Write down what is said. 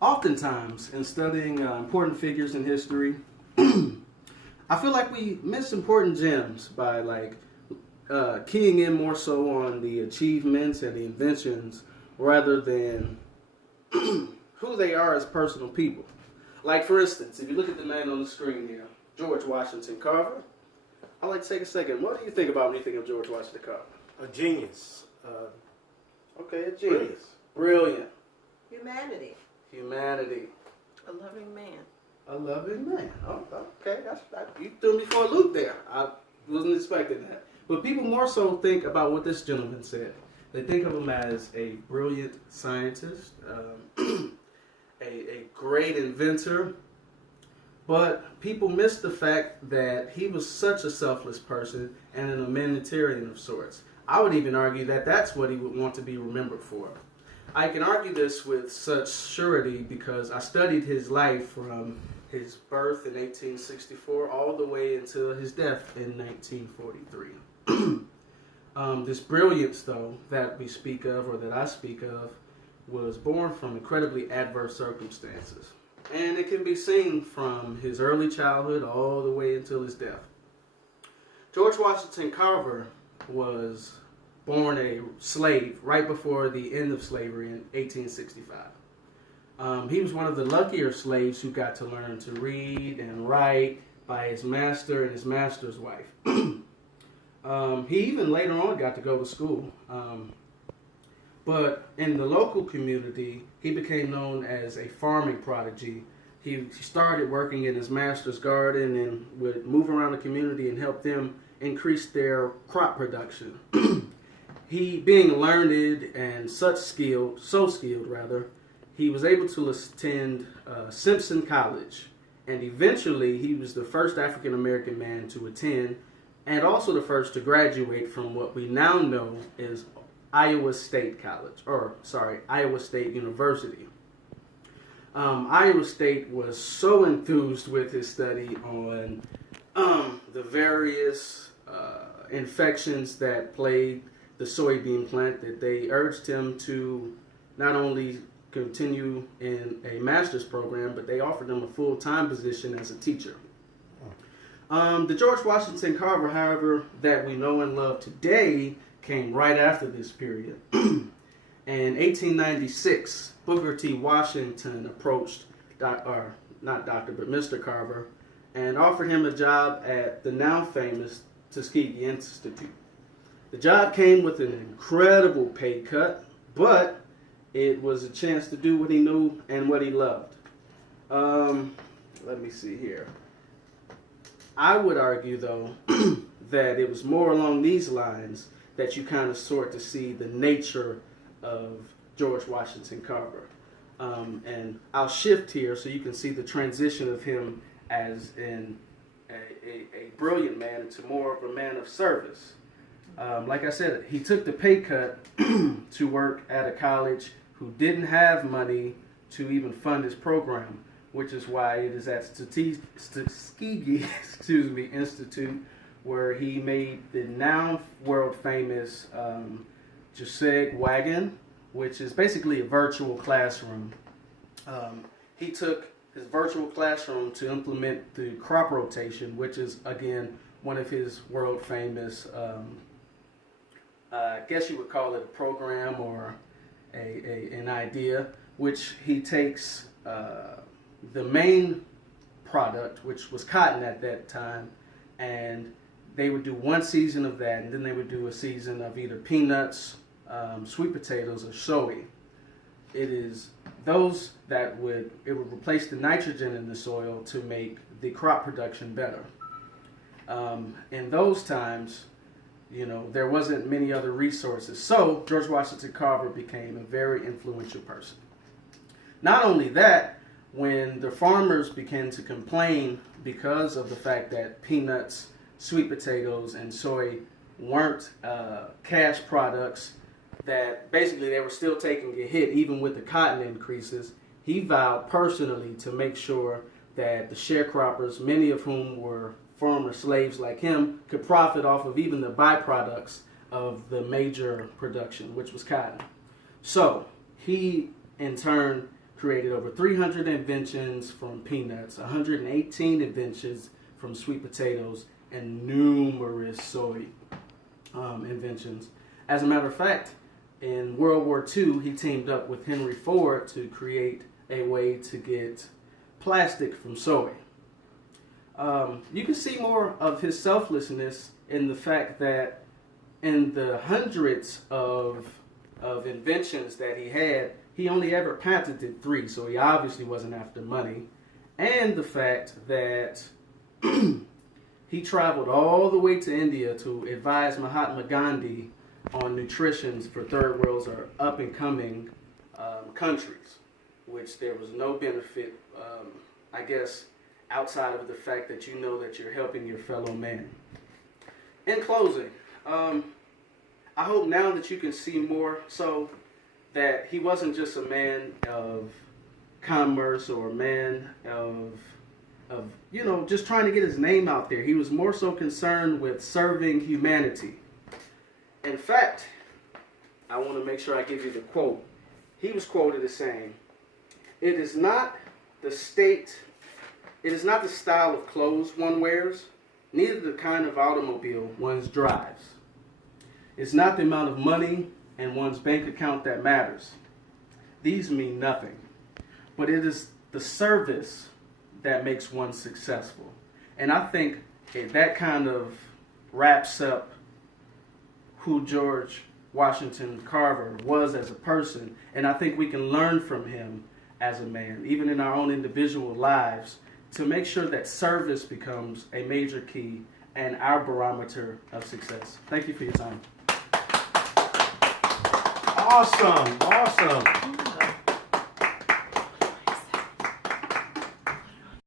Oftentimes, in studying important figures in history, I feel like we miss important gems by keying in more so on the achievements and the inventions rather than who they are as personal people. Like, for instance, if you look at the man on the screen here, George Washington Carver, I'd like to take a second. What do you think about when you think of George Washington Carver? A genius. Okay, a genius. Brilliant. Humanity. Humanity. A loving man. A loving man. Oh, okay. You threw me for a loop there. I wasn't expecting that. But people more so think about what this gentleman said. They think of him as a brilliant scientist, a great inventor, but people miss the fact that he was such a selfless person and an humanitarian of sorts. I would even argue that that's what he would want to be remembered for. I can argue this with such surety because I studied his life from his birth in 1864 all the way until his death in 1943. This brilliance, though, that we speak of, or that I speak of, was born from incredibly adverse circumstances. And it can be seen from his early childhood all the way until his death. George Washington Carver was born a slave right before the end of slavery in 1865. He was one of the luckier slaves who got to learn to read and write by his master and his master's wife. He even later on got to go to school. But in the local community, he became known as a farming prodigy. He started working in his master's garden and would move around the community and help them increase their crop production. He, being learned and so skilled, he was able to attend Simpson College. And eventually, he was the first African-American man to attend and also the first to graduate from what we now know is Iowa State University. Iowa State was so enthused with his study on the various infections that plagued the soybean plant that they urged him to not only continue in a master's program, but they offered him a full-time position as a teacher. The George Washington Carver, however, that we know and love today came right after this period. In 1896, Booker T. Washington approached Mr. Carver and offered him a job at the now famous Tuskegee Institute. The job came with an incredible pay cut, but it was a chance to do what he knew and what he loved. Let me see here. I would argue, though, that it was more along these lines that you kind of sort to see the nature of George Washington Carver. And I'll shift here so you can see the transition of him as a brilliant man into more of a man of service. Like I said, he took the pay cut to work at a college who didn't have money to even fund his program, which is why it is at Tuskegee Institute where he made the now world famous Jaseg wagon, which is basically a virtual classroom. He took his virtual classroom to implement the crop rotation, which is, again, one of his world famous, I guess you would call it a program or an idea, which he takes the main product, which was cotton at that time, and they would do one season of that, and then they would do a season of either peanuts, sweet potatoes, or soy. It is those that would replace the nitrogen in the soil to make the crop production better. In those times, there wasn't many other resources. So George Washington Carver became a very influential person. Not only that, when the farmers began to complain because of the fact that peanuts, sweet potatoes, and soy weren't cash products, that basically they were still taking a hit even with the cotton increases, he vowed personally to make sure that the sharecroppers, many of whom were former slaves like him, could profit off of even the byproducts of the major production, which was cotton. So he, in turn, created over 300 inventions from peanuts, 118 inventions from sweet potatoes, and numerous soy inventions. As a matter of fact, in World War II, he teamed up with Henry Ford to create a way to get plastic from soy. You can see more of his selflessness in the fact that in the hundreds of inventions that he had, he only ever patented 3, so he obviously wasn't after money. And the fact that he traveled all the way to India to advise Mahatma Gandhi on nutrition for third world or up-and-coming countries, which there was no benefit, I guess, outside of the fact that you know that you're helping your fellow man. In closing, I hope now that you can see more so that he wasn't just a man of commerce or a man of just trying to get his name out there. He was more so concerned with serving humanity. In fact, I want to make sure I give you the quote. He was quoted as saying, "It is not the style of clothes one wears, neither the kind of automobile one drives. It's not the amount of money in one's bank account that matters. These mean nothing. But it is the service that makes one successful." And I think that kind of wraps up who George Washington Carver was as a person. And I think we can learn from him as a man, even in our own individual lives, to make sure that service becomes a major key and our barometer of success. Thank you for your time. Awesome.